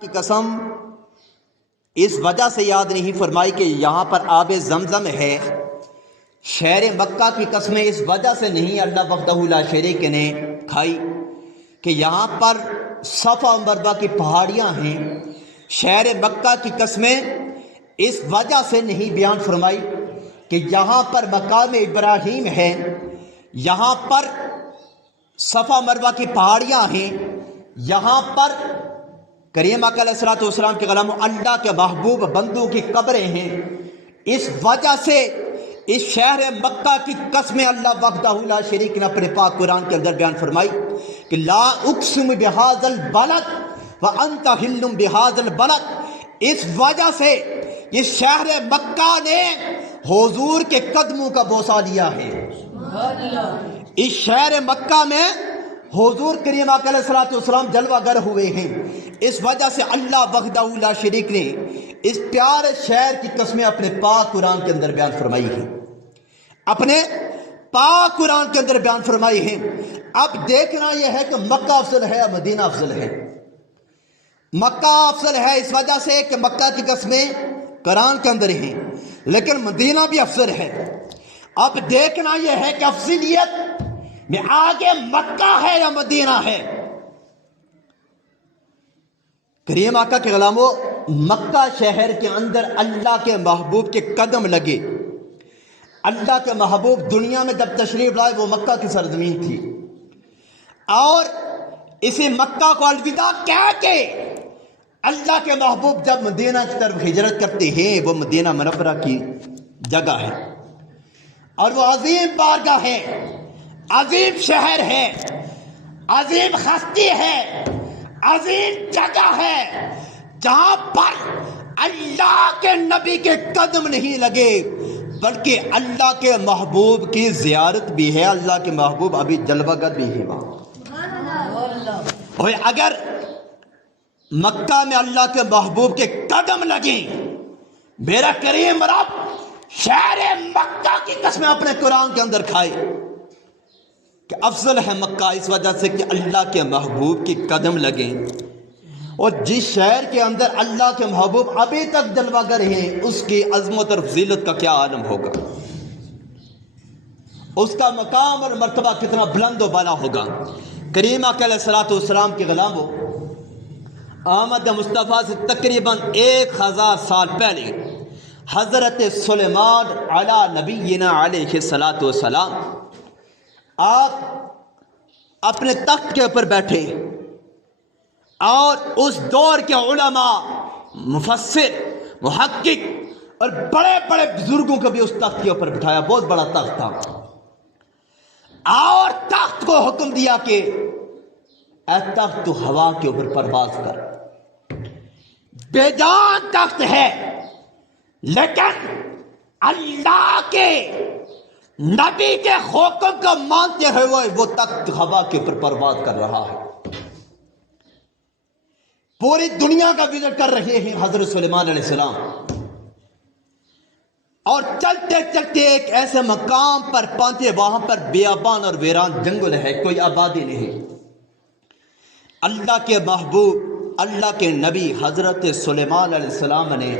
کی قسم اس وجہ سے یاد نہیں فرمائی کہ یہاں پر آب زمزم ہے۔ شہر مکہ کی قسمیں اس وجہ سے نہیں اللہ وحدہ لا شریک نے کھائی کہ یہاں پر صفا و مروہ کی پہاڑیاں ہیں۔ شہر مکہ کی قسمیں اس وجہ سے نہیں بیان فرمائی کہ یہاں پر مقام ابراہیم ہے، یہاں پر صفا مروہ کی پہاڑیاں ہیں، یہاں پر کریم آقا علیہ الصلوۃ والسلام کے غلام اللہ کے محبوب بندوں کی قبریں ہیں۔ اس وجہ سے اس شہر مکہ کی قسمیں اللہ وحدہ لا شریک نے اپنے پاک قرآن کے اندر بیان فرمائی کہ لا اقسم بہذا البلد وانت حل بہذا البلد۔ اس وجہ سے اس شہر مکہ نے حضور کے قدموں کا بوسہ لیا ہے۔ اس شہر مکہ میں حضور کریم آقا علیہ الصلوۃ والسلام جلوہ گر ہوئے ہیں۔ اس وجہ سے اللہ وحدہ لا شریک نے اس پیارے شہر کی قسمیں اپنے پاک قرآن کے اندر بیان فرمائی ہیں، اپنے پاک قرآن کے اندر بیان فرمائی ہیں۔ اب دیکھنا یہ ہے کہ مکہ افضل ہے یا مدینہ افضل ہے۔ مکہ افضل ہے اس وجہ سے کہ مکہ کی قسمیں قرآن کے اندر ہیں، لیکن مدینہ بھی افضل ہے۔ اب دیکھنا یہ ہے کہ افضلیت میں آگے مکہ ہے یا مدینہ ہے۔ کریم آقا کے غلاموں، مکہ شہر کے اندر اللہ کے محبوب کے قدم لگے۔ اللہ کے محبوب دنیا میں جب تشریف لائے وہ مکہ کی سرزمین تھی، اور اسی مکہ کو الوداع کہہ کے اللہ کے محبوب جب مدینہ کی طرف ہجرت کرتے ہیں، وہ مدینہ منورہ کی جگہ ہے، اور وہ عظیم بارگاہ ہے، عظیم شہر ہے، عظیم ہستی ہے، عظیم جگہ ہے، جہاں پر اللہ کے نبی کے قدم نہیں لگے بلکہ اللہ کے محبوب کی زیارت بھی ہے۔ اللہ کے محبوب ابھی جلوہ گر بھی ہے وہاں۔ اور اگر مکہ میں اللہ کے محبوب کے قدم لگیں، میرا کریم رب شہر مکہ کی قسمیں اپنے قرآن کے اندر کھائے کہ افضل ہے مکہ اس وجہ سے کہ اللہ کے محبوب کی قدم لگیں۔ اور جس شہر کے اندر اللہ کے محبوب ابھی تک جلوہ گر ہیں، اس کی عظمت اور فضیلت کا کیا عالم ہوگا، اس کا مقام اور مرتبہ کتنا بلند و بالا ہوگا۔ کریم آقا علیہ الصلوۃ والسلام کے غلاموں، آمد مصطفیٰ سے تقریباً 1000 سال پہلے حضرت سلیمان علی نبینا علیہ الصلوۃ والسلام آپ اپنے تخت کے اوپر بیٹھے، اور اس دور کے علماء، مفسر، محقق اور بڑے بڑے بزرگوں کو بھی اس تخت کے اوپر بٹھایا۔ بہت بڑا تخت تھا، اور تخت کو حکم دیا کہ اے تخت تو ہوا کے اوپر پرواز کر۔ بے جان تخت ہے، لیکن اللہ کے نبی کے حکم کو مانتے ہوئے وہ تخت ہوا کے اوپر پرواز کر رہا ہے۔ پوری دنیا کا وزٹ کر رہے ہیں حضرت سلیمان علیہ السلام، اور چلتے چلتے ایک ایسے مقام پر پہنچے وہاں پر بیابان اور ویران جنگل ہے، کوئی آبادی نہیں۔ اللہ کے محبوب، اللہ کے نبی حضرت سلیمان علیہ السلام نے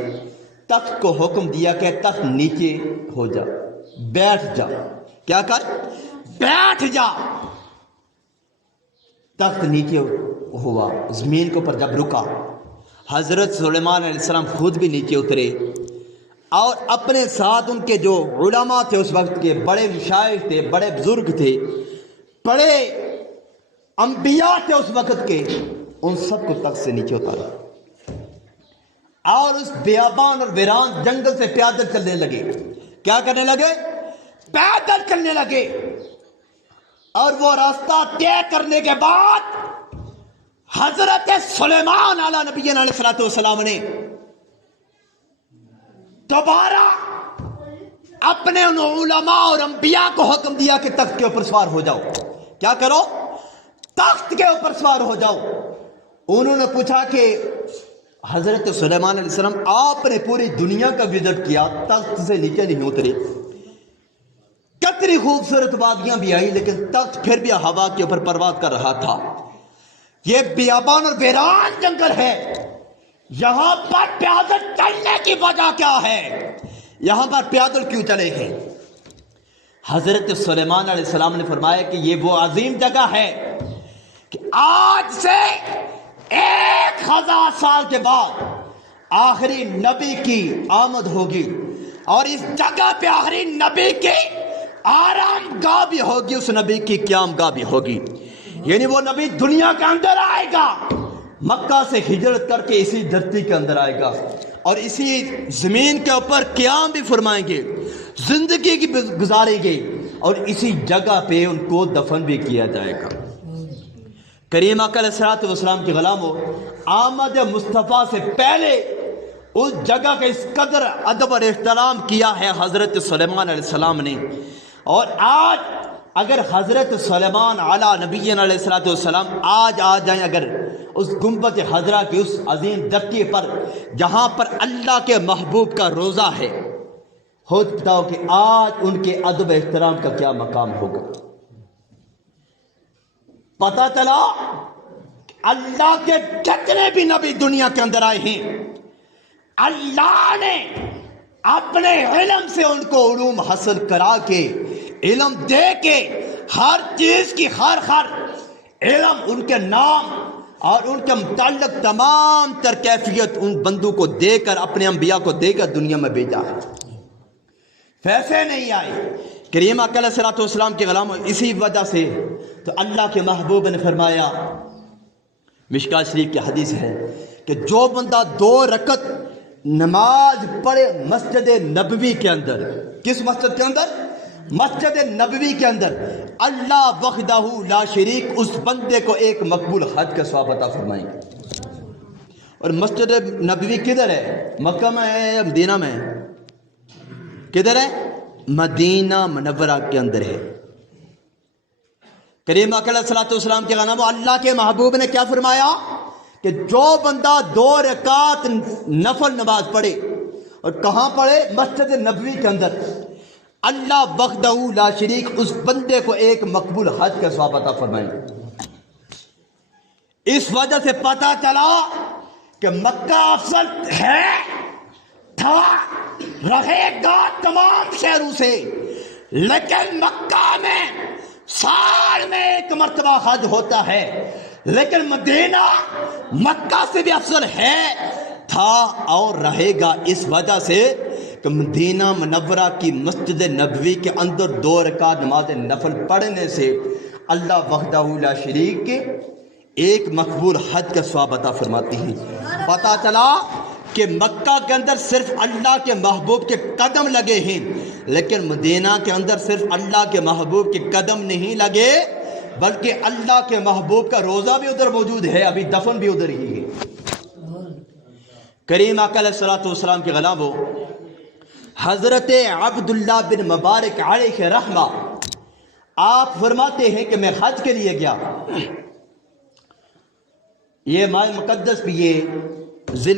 تخت کو حکم دیا کہ تخت نیچے ہو جا، بیٹھ جا۔ کیا کر؟ بیٹھ جا۔ تخت نیچے ہوا، زمین کے اوپر جب رکا، حضرت سلیمان علیہ السلام خود بھی نیچے اترے، اور اپنے ساتھ ان کے جو علماء تھے اس وقت کے، بڑے مشائخ تھے، بڑے بزرگ تھے، بڑے انبیاء تھے اس وقت کے، ان سب کو تخت سے نیچے اتارا، اور اس بیابان اور ویران جنگل سے پیدل چلنے لگے۔ کیا کرنے لگے؟ پیدل چلنے لگے، اور وہ راستہ طے کرنے کے بعد حضرت سلیمان علی نبینا علیہ الصلوۃ والسلام نے دوبارہ اپنے ان علماء اور انبیاء کو حکم دیا کہ تخت کے اوپر سوار ہو جاؤ۔ کیا کرو؟ تخت کے اوپر سوار ہو جاؤ۔ انہوں نے پوچھا کہ حضرت سلیمان علیہ السلام، آپ نے پوری دنیا کا وزٹ کیا، تخت سے نیچے نہیں اترے، کتنی خوبصورت وادیاں بھی آئی، لیکن تخت پھر بھی ہوا کے اوپر پرواز کر رہا تھا۔ یہ بیابان اور ویران جنگل ہے، یہاں پر پیادل چلنے کی وجہ کیا ہے؟ یہاں پر پیادل کیوں چلے ہیں؟ حضرت سلیمان علیہ السلام نے فرمایا کہ یہ وہ عظیم جگہ ہے کہ آج سے 1000 سال کے بعد آخری نبی کی آمد ہوگی، اور اس جگہ پہ آخری نبی کی آرام گاہ بھی ہوگی، اس نبی کی قیام گاہ بھی ہوگی۔ یعنی وہ نبی دنیا کے اندر آئے گا، مکہ سے ہجرت کر کے اسی دھرتی کے اندر آئے گا، اور اسی زمین کے اوپر قیام بھی فرمائیں گے، زندگی کی گزاریں گے، اور اسی جگہ پہ ان کو دفن بھی کیا جائے گا۔ کریم آقا علیہ الصلوۃ والسلام کے غلاموں، آمد مصطفیٰ سے پہلے اس جگہ کا اس قدر ادب اور احترام کیا ہے حضرت سلیمان علیہ السلام نے، اور آج اگر حضرت سلیمان علی نبینا علیہ الصلوۃ والسلام آج آ جائیں اگر اس گنبد خضرا کی اس عظیم دکے پر جہاں پر اللہ کے محبوب کا روضہ ہے، خود بتاؤ کہ آج ان کے ادب احترام کا کیا مقام ہوگا۔ پتہ چلا اللہ کے جتنے بھی نبی دنیا کے اندر آئے ہیں، اللہ نے اپنے علم سے ان کو علوم حاصل کرا کے، علم دے کے، ہر چیز کی ہر علم ان کے نام اور ان کے متعلق تمام تر کیفیت ان بندوں کو دے کر، اپنے انبیاء کو دے کر دنیا میں بھیجا ہے۔ ویسے نہیں آئے کریم آقا علیہ الصلوۃ والسلام کے غلام، اسی وجہ سے تو اللہ کے محبوب نے فرمایا، مشکوٰۃ شریف کی حدیث ہے کہ جو بندہ 2 رکعت نماز پڑھے مسجد نبوی کے اندر، کس مسجد کے اندر؟ مسجد نبوی کے اندر، اللہ وحدہ لا شریک اس بندے کو ایک مقبول حج کا ثواب عطا فرمائیں گے۔ اور مسجد نبوی کدھر ہے؟ مکہ میں ہے یا مدینہ میں ہے؟ کدھر ہے؟ مدینہ منورہ کے اندر ہے۔ کریم آقا علیہ الصلوۃ والسلام کے غلاموں، اللہ کے محبوب نے کیا فرمایا کہ جو بندہ 2 رکعت نفل نماز پڑھے، اور کہاں پڑھے؟ مسجد نبوی کے اندر، اللہ وحدہ لا شریک اس بندے کو ایک مقبول حج کا ثواب عطا فرمائیں گے۔ اس وجہ سے پتہ چلا کہ مکہ افضل ہے، تھا، رہے گا تمام شہروں سے، لیکن مکہ میں سال میں 1 مرتبہ حج ہوتا ہے، لیکن مدینہ مکہ سے بھی افضل ہے، تھا اور رہے گا، اس وجہ سے کہ مدینہ منورہ کی مسجد نبوی کے اندر 2 رکعت نماز نفل پڑھنے سے اللہ وحدہ لا شریک کے ایک مقبول حج کا ثواب عطا فرماتی ہے۔ پتہ چلا کہ مکہ کے اندر صرف اللہ کے محبوب کے قدم لگے ہیں، لیکن مدینہ کے اندر صرف اللہ کے محبوب کے قدم نہیں لگے، بلکہ اللہ کے محبوب کا روضہ بھی ادھر موجود ہے، ابھی دفن بھی ادھر ہی ہے۔ کریم آقا علیہ الصلوۃ والسلام کے غلاموں، حضرت عبداللہ بن مبارک علیہ رحمہ آپ فرماتے ہیں کہ میں حج کے لیے گیا، یہ ماہ مقدس بھی یہ ذی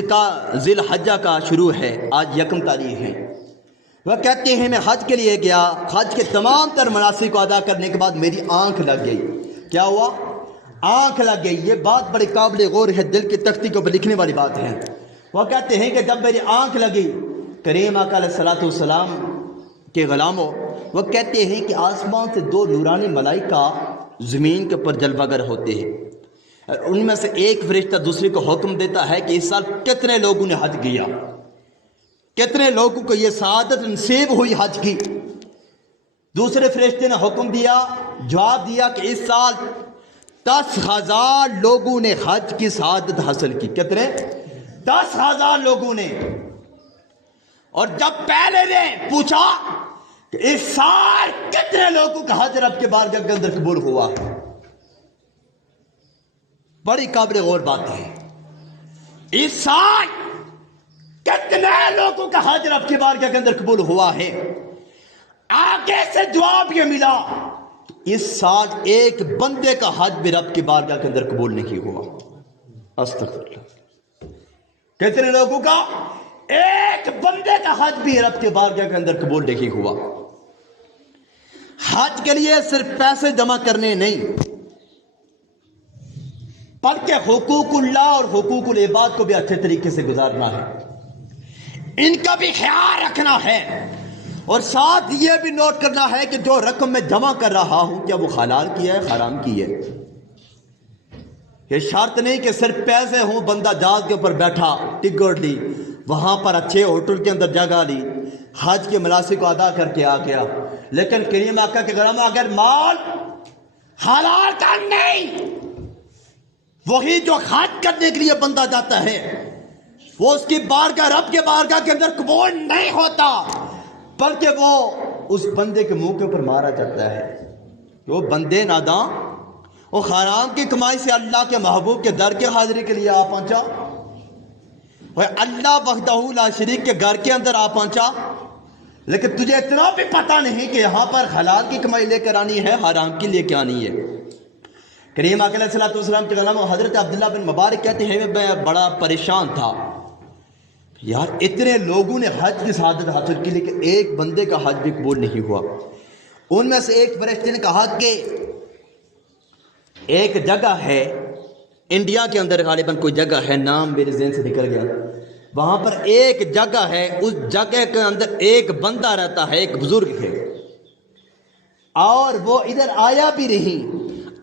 الحجہ کا شروع ہے، آج 1 تاریخ ہے۔ وہ کہتے ہیں میں حج کے لیے گیا، حج کے تمام تر مناسک کو ادا کرنے کے بعد میری آنکھ لگ گئی۔ کیا ہوا؟ آنکھ لگ گئی۔ یہ بات بڑی قابل غور ہے، دل کی تختی کے اوپر لکھنے والی بات ہے۔ وہ کہتے ہیں کہ جب میری آنکھ لگی، کریم آقا علیہ الصلوۃ والسلام کے غلاموں، وہ کہتے ہیں کہ آسمان سے 2 نورانی ملائکہ زمین کے اوپر جلوہ گر ہوتے ہیں، ان میں سے ایک فرشتہ دوسرے کو حکم دیتا ہے کہ اس سال کتنے لوگوں نے حج کیا، کتنے لوگوں کو یہ سعادت نصیب ہوئی حج کی۔ دوسرے فرشتے نے حکم دیا، جواب دیا کہ اس سال 10,000 لوگوں نے حج کی سعادت حاصل کی۔ کتنے؟ 10,000 لوگوں نے۔ اور جب پہلے نے پوچھا کہ اس سال کتنے لوگوں کا حج رب کے بارگاہ کے اندر قبول ہوا، بڑی قابل غور بات ہے، اس سال کتنے لوگوں کا حج رب کے بارگاہ کے اندر قبول ہوا ہے؟ آگے سے جواب یہ ملا کہ اس سال ایک بندے کا حج بھی رب کی بارگاہ کے اندر قبول نہیں ہوا۔ استغفر اللہ۔ کتنے لوگوں کا؟ ایک بندے کا حج بھی رب کے بارگاہ کے اندر قبول نہیں ہوا۔ حج کے لیے صرف پیسے جمع کرنے نہیں، بلکہ حقوق اللہ اور حقوق العباد کو بھی اچھے طریقے سے گزارنا ہے، ان کا بھی خیال رکھنا ہے، اور ساتھ یہ بھی نوٹ کرنا ہے کہ جو رقم میں جمع کر رہا ہوں کیا وہ حلال کی ہے حرام کی ہے۔ یہ شرط نہیں کہ صرف پیسے ہوں، بندہ جہاز کے اوپر بیٹھا، ٹکٹ لی، وہاں پر اچھے ہوٹل کے اندر جگہ لی، حج کے مناسک کو ادا کر کے آ گیا، لیکن کریم آقا کے غلام اگر مال حلال کا نہیں، وہی جو حج کرنے کے لیے بندہ جاتا ہے وہ اس کی بارگاہ، رب کے بارگاہ کے اندر قبول نہیں ہوتا، بلکہ وہ اس بندے کے منہ کے اوپر مارا جاتا ہے کہ وہ بندے ناداں، وہ حرام کی کمائی سے اللہ کے محبوب کے در کے حاضری کے لیے آ پہنچا، وہ اللہ وحدہ لا شریک کے گھر کے اندر آ پہنچا، لیکن تجھے اتنا بھی پتہ نہیں کہ یہاں پر حلال کی کمائی لے کر آنی ہے، حرام کی لے کے آنی ہے۔ کریم آقا علیہ السلام کے غلام حضرت عبداللہ بن مبارک کہتے ہیں میں بڑا پریشان تھا، یار اتنے لوگوں نے حج کی سعادت حاصل کی لیکن ایک بندے کا حج بھی قبول نہیں ہوا۔ ان میں سے ایک فرشتے نے کہا کہ ایک جگہ ہے انڈیا کے اندر، غالباً کوئی جگہ ہے، نام میرے ذہن سے نکل گیا، وہاں پر ایک جگہ ہے، اس جگہ کے اندر ایک بندہ رہتا ہے، ایک بزرگ ہے، اور وہ ادھر آیا بھی نہیں،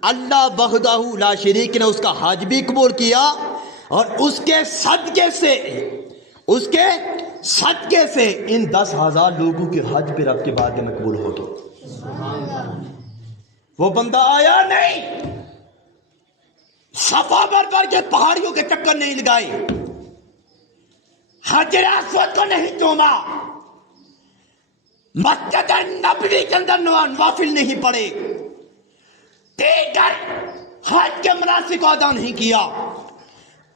اللہ وحدہ لا شریک نے اس کا حج بھی قبول کیا، اور اس کے صدقے سے ان 10,000 لوگوں کے حج پہ رب کے بارگاہ میں قبول ہو گئے۔ وہ بندہ آیا نہیں، صفا مروہ کے پہاڑیوں کے چکر نہیں لگائے، حجر اسود کو نہیں چوما، مسجد نبوی کے اندر نوافل نہیں پڑے، دیگر حج کے مناسک کو ادا نہیں کیا،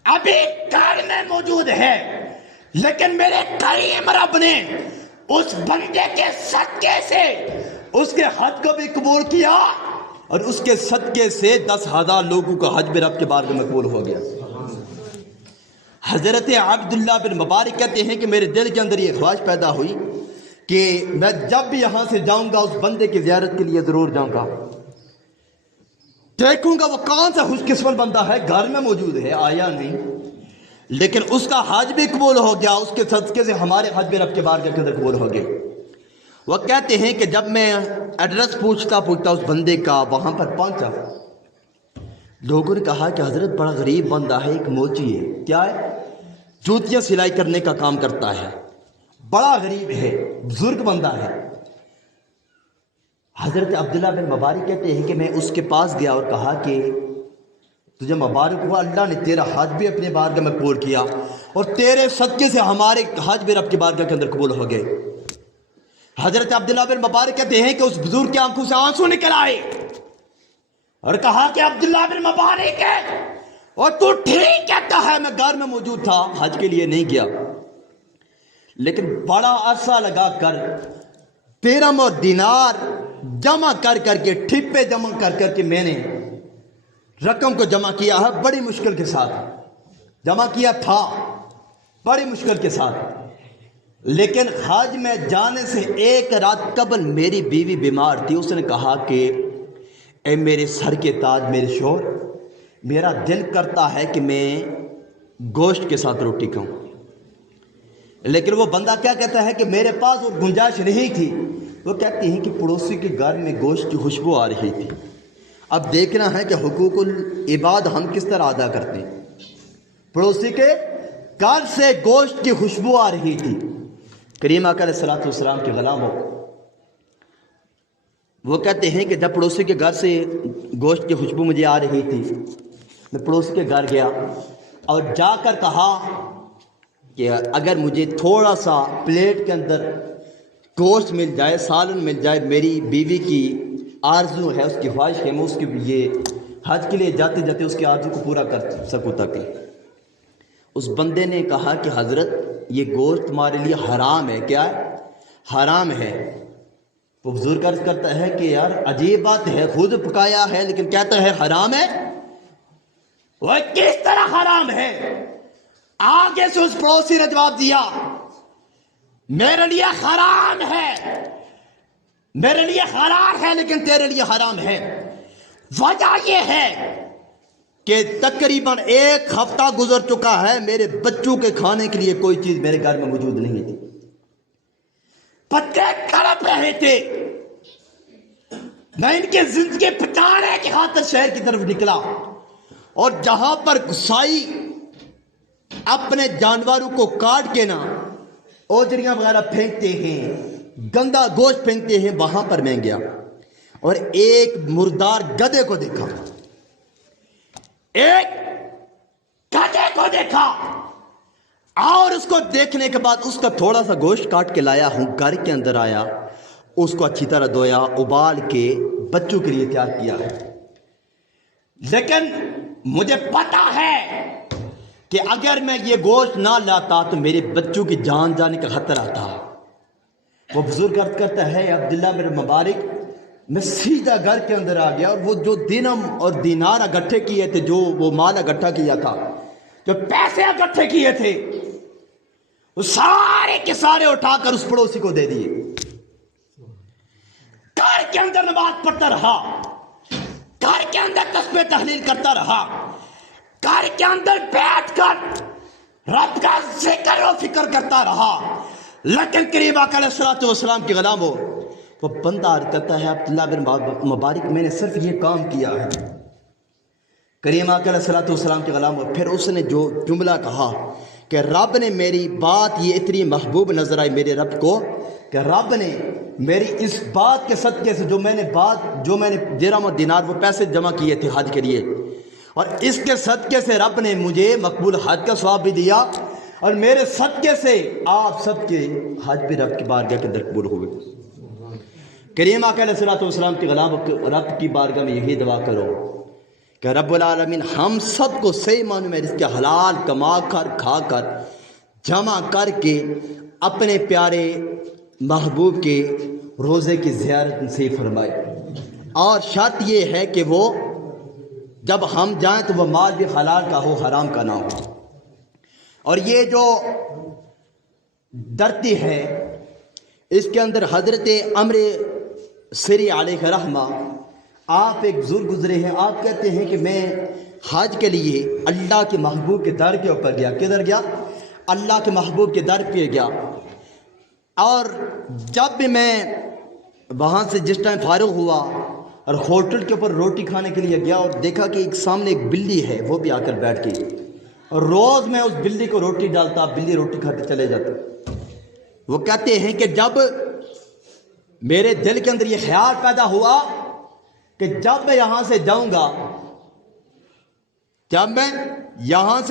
ابھی گھر میں موجود ہے، لیکن میرے کریم رب نے اس بندے کے صدقے سے اس کے حج کو بھی قبول کیا، اور اس کے صدقے سے 10,000 لوگوں کا حج بھی رب کے بارگاہ میں قبول ہو گیا۔ حضرت عبداللہ بن مبارک کہتے ہیں کہ میرے دل کے اندر یہ خواہش پیدا ہوئی کہ میں جب بھی یہاں سے جاؤں گا اس بندے کی زیارت کے لیے ضرور جاؤں گا، دیکھوں گا وہ کون سا خوش قسمت بندہ ہے، گھر میں موجود ہے، آیا نہیں، لیکن اس کا حج بھی قبول ہو گیا، اس کے صدقے سے ہمارے حج بھی رب کے بارگاہ کے اندر قبول ہو گئے۔ وہ کہتے ہیں کہ جب میں ایڈریس پوچھتا اس بندے کا وہاں پر پہنچا، لوگوں نے کہا کہ حضرت بڑا غریب بندہ ہے، ایک موچی ہے، کیا ہے، جوتیاں سلائی کرنے کا کام کرتا ہے، بڑا غریب ہے، بزرگ بندہ ہے۔ حضرت عبداللہ بن مبارک کہتے ہیں کہ میں اس کے پاس گیا اور کہا کہ تجھے مبارک ہوا، اللہ نے تیرا حج بھی اپنے بارگاہ میں قبول کیا، اور تیرے صدقے سے ہمارے حج بھی رب کی بارگاہ کے اندر قبول ہو گئے۔ حضرت عبداللہ بن مبارک کہتے ہیں کہ اس بزرگ کی آنکھوں سے آنسو نکل آئے، اور کہا کہ عبداللہ بن مبارک ہے، اور تو ٹھیک کہتا ہے، میں گھر میں موجود تھا، حج کے لیے نہیں گیا، لیکن بڑا عرصہ لگا کر درہم اور دینار جمع کر کے، ٹھپے جمع کر کے میں نے رقم کو جمع کیا ہے، بڑی مشکل کے ساتھ جمع کیا تھا، بڑی مشکل کے ساتھ، لیکن حج میں جانے سے ایک رات قبل میری بیوی بیمار تھی، اس نے کہا کہ اے میرے سر کے تاج، میرے شوہر، میرا دل کرتا ہے کہ میں گوشت کے ساتھ روٹی کھاؤں، لیکن وہ بندہ کیا کہتا ہے کہ میرے پاس وہ گنجائش نہیں تھی، وہ کہتی ہیں کہ پڑوسی کے گھر میں گوشت کی خوشبو آ رہی تھی۔ اب دیکھنا ہے کہ حقوق العباد ہم کس طرح ادا کرتے ہیں۔ پڑوسی کے گھر سے گوشت کی خوشبو آ رہی تھی، کریم آقا علیہ السلام کے غلام ہو، وہ کہتے ہیں کہ جب پڑوسی کے گھر سے گوشت کی خوشبو مجھے آ رہی تھی، میں پڑوسی کے گھر گیا اور جا کر کہا کہ اگر مجھے تھوڑا سا پلیٹ کے اندر گوشت مل جائے، سالن مل جائے، میری بیوی کی آرزو ہے، اس کی خواہش ہے، میں اس کے یہ حج کے لیے جاتے جاتے اس کی آرزو کو پورا کر سکوں تاکہ۔ اس بندے نے کہا کہ حضرت یہ گوشت تمہارے لیے حرام ہے۔ کیا ہے؟ حرام ہے۔ وہ بزرگ عرض کرتا ہے کہ یار عجیب بات ہے، خود پکایا ہے لیکن کہتا ہے حرام ہے۔ وہ کس طرح حرام ہے؟ آگے سے اس پڑوسی نے جواب دیا، میرے لیے حرام ہے، میرے لیے حلال ہے لیکن تیرے لیے حرام ہے۔ وجہ یہ ہے کہ تقریباً 1 ہفتہ گزر چکا ہے، میرے بچوں کے کھانے کے لیے کوئی چیز میرے گھر میں موجود نہیں تھی، پتے تڑپ رہے تھے۔ میں ان کے زندگی بچانے کی خاطر شہر کی طرف نکلا، اور جہاں پر گسائی اپنے جانوروں کو کاٹ کے نا اوجریاں وغیرہ پھینکتے ہیں، گندا گوشت پھینکتے ہیں، وہاں پر میں گیا اور ایک مردار گدھے کو دیکھا، اور اس کو دیکھنے کے بعد اس کا تھوڑا سا گوشت کاٹ کے لایا ہوں، گھر کے اندر آیا، اس کو اچھی طرح دھویا، ابال کے بچوں کے لیے تیار کیا ہے۔ لیکن مجھے پتا ہے کہ اگر میں یہ گوشت نہ لاتا تو میرے بچوں کی جان جانے کا خطرہ تھا۔ وہ بزرگ عرض کرتا ہے عبداللہ میرے مبارک، میں سیدھا گھر کے اندر آ گیا، اور وہ جو دینم اور دینار اکٹھے کیے تھے، جو وہ مال اکٹھا کیا تھا، جو پیسے اکٹھے کیے تھے، وہ سارے کے سارے اٹھا کر اس پڑوسی کو دے دیے۔ گھر کے اندر نماز پڑھتا رہا، گھر کے اندر تسبیح تحلیل کرتا رہا، گھر کے اندر بیٹھ کر رب کا ذکر و فکر کرتا رہا۔ لیکن کریم آقا علیہ الصلوۃ والسلام کے غلام ہو، وہ بندہ عرض کرتا ہے عبداللہ بن مبارک، میں نے صرف یہ کام کیا ہے۔ کریم آقا علیہ الصلوۃ والسلام کے غلام ہو، پھر اس نے جو جملہ کہا کہ رب نے میری بات یہ اتنی محبوب نظر آئی میرے رب کو، کہ رب نے میری اس بات کے صدقے سے جو میں نے درہم و دینار وہ پیسے جمع کیے تھے حج کے لیے، اور اس کے صدقے سے رب نے مجھے مقبول حج کا ثواب بھی دیا، اور میرے صدقے سے آپ سب کے حج بھی رب کی بارگاہ کے اندر قبول ہوئے۔ کریم آقا علیہ الصلوۃ والسلام کے غلام رب کی بارگاہ میں یہی دعا کرو کہ رب العالمین ہم سب کو صحیح معنی میں رزق حلال کما کر کھا کر جمع کر کے اپنے پیارے محبوب کے روزے کی زیارت نصیب فرمائے، اور شرط یہ ہے کہ وہ جب ہم جائیں تو وہ مال بھی حلال کا ہو، حرام کا نہ ہو۔ اور یہ جو دھرتی ہے اس کے اندر حضرت عمر سری علیہ رحمہ، آپ ایک بزرگ گزرے ہیں، آپ کہتے ہیں کہ میں حج کے لیے اللہ کے محبوب کے در کے اوپر گیا۔ کدھر گیا؟ اللہ کے محبوب کے در پہ گیا، اور جب بھی میں وہاں سے جس ٹائم فارغ ہوا اور ہوٹل کے اوپر روٹی کھانے کے لیے گیا، اور دیکھا کہ ایک سامنے ایک بلی ہے، وہ بھی آ کر بیٹھ گئی، اور روز میں اس بلی کو روٹی ڈالتا، بلی روٹی کھاتے چلے جاتے۔ وہ کہتے ہیں کہ جب میرے دل کے اندر یہ خیال پیدا ہوا کہ جب میں یہاں سے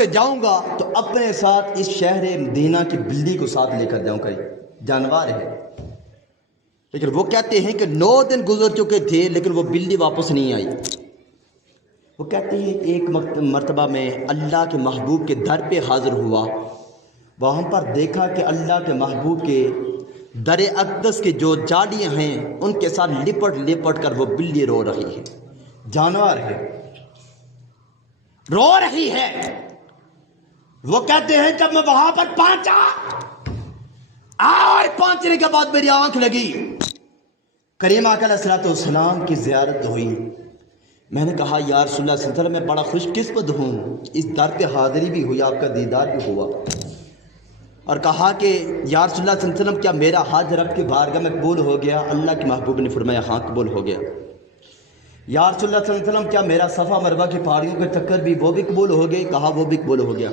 جاؤں گا تو اپنے ساتھ اس شہر مدینہ کی بلی کو ساتھ لے کر جاؤں گا، جانور ہے۔ لیکن وہ کہتے ہیں کہ 9 دن گزر چکے تھے لیکن وہ بلی واپس نہیں آئی۔ وہ کہتے ہیں ایک مرتبہ میں اللہ کے محبوب کے در پہ حاضر ہوا، وہاں پر دیکھا کہ اللہ کے محبوب کے در اقدس کی جو جالیاں ہیں ان کے ساتھ لپٹ کر وہ بلی رو رہی ہے، جانور ہے، رو رہی ہے۔ وہ کہتے ہیں جب میں وہاں پر پہنچا اور پہنچنے کے بعد میری آنکھ لگی، کریم آقا علیہ الصلوۃ والسلام کی زیارت ہوئی۔ میں نے کہا یا رسول اللہ صلی اللہ علیہ وسلم میں بڑا خوش قسمت ہوں، اس در پہ حاضری بھی ہوئی، آپ کا دیدار بھی ہوا، اور کہا کہ یا رسول اللہ صلی اللہ علیہ وسلم کیا میرا حج رب کی بارگاہ میں قبول ہو گیا؟ اللہ کے محبوب نے فرمایا ہاں قبول ہو گیا۔ یا رسول اللہ صلی اللہ علیہ وسلم کیا میرا صفا مروہ کی پہاڑیوں کے چکر بھی وہ بھی قبول ہو گئے؟ کہا وہ بھی قبول ہو گیا۔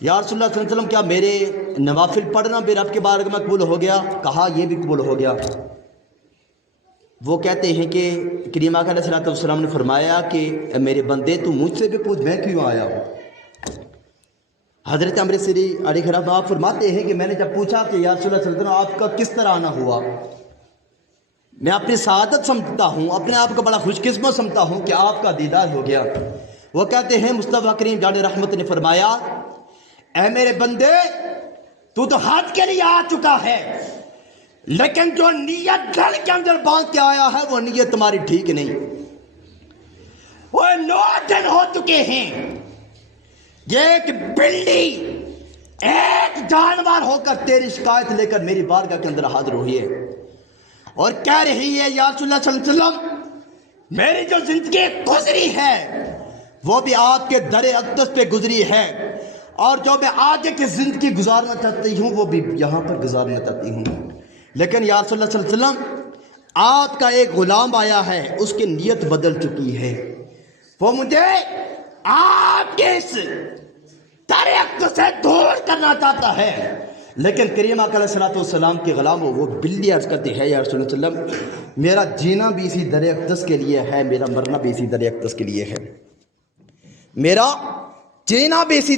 یا رسول اللہ صلی اللہ علیہ وسلم کیا میرے نوافل پڑھنا بھی رب کے بارگاہ میں قبول ہو گیا؟ کہا یہ بھی قبول ہو گیا۔ وہ کہتے ہیں کہ کریم آقا علیہ الصلوۃ والسلام نے فرمایا کہ میرے بندے تو مجھ سے بھی پوچھ میں کیوں آیا ہوں۔ حضرت عمر سری علیہ رحمہ آپ فرماتے ہیں کہ میں نے جب پوچھا کہ یا رسول اللہ صلی اللہ علیہ وسلم آپ کا کس طرح آنا ہوا، میں اپنی سعادت سمجھتا ہوں، اپنے آپ کو بڑا خوش قسمت سمجھتا ہوں کہ آپ کا دیدار ہو گیا۔ وہ کہتے ہیں مصطفیٰ کریم جان رحمت نے فرمایا اے میرے بندے تو حج کے لیے آ چکا ہے، لیکن جو نیت دل کے اندر باندھ کے آیا ہے وہ نیت تمہاری ٹھیک نہیں۔ وہ 9 دن ہو چکے ہیں، یہ ایک بلی ایک جانور ہو کر تیری شکایت لے کر میری بارگاہ کے اندر حاضر ہوئی ہے اور کہہ رہی ہے یا رسول اللہ صلی اللہ علیہ وسلم میری جو زندگی گزری ہے وہ بھی آپ کے در اقدس پہ گزری ہے، اور جو میں آگے کی زندگی گزارنا چاہتی ہوں وہ بھی یہاں پر گزارنا چاہتی ہوں۔ لیکن یا رسول اللہ صلی اللہ علیہ وسلم، آپ کا ایک غلام آیا ہے، اس کی نیت بدل چکی ہے، وہ مجھے آپ کے اس در اقدس سے دور کرنا چاہتا ہے۔ لیکن کریم آقا علیہ السلام کے غلام وہ بلی عرض کرتی ہے، یا رسول اللہ صلی اللہ علیہ وسلم، میرا جینا بھی اسی در اقدس کے لیے ہے، میرا مرنا بھی اسی در اقدس کے لیے ہے، میرا جینا بھی اسی